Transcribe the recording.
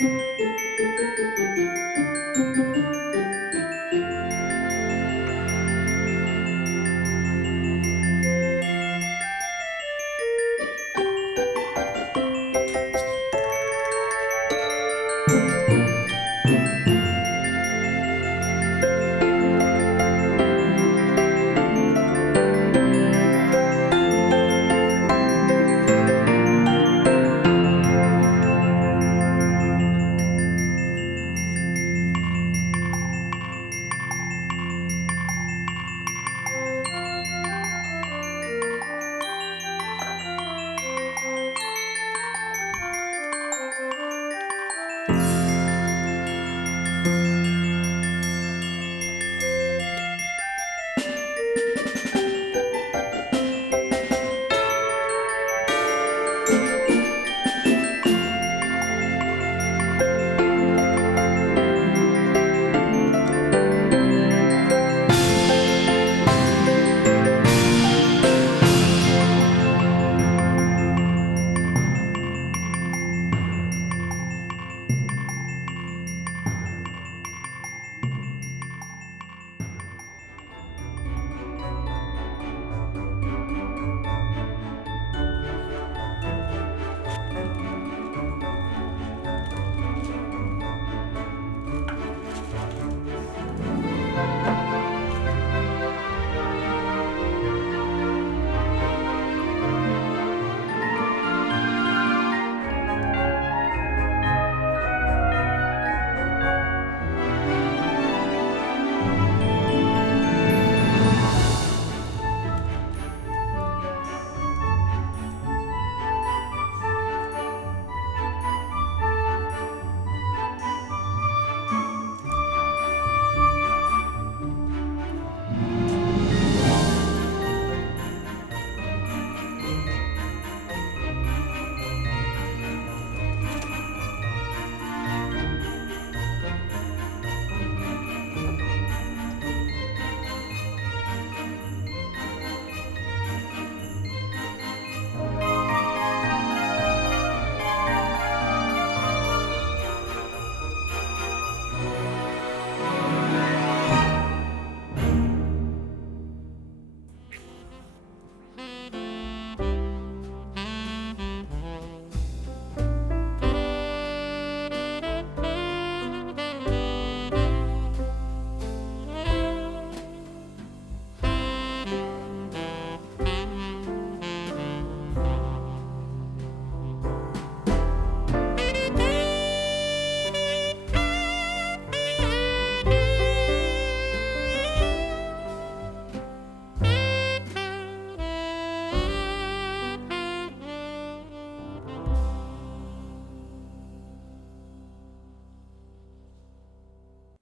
Música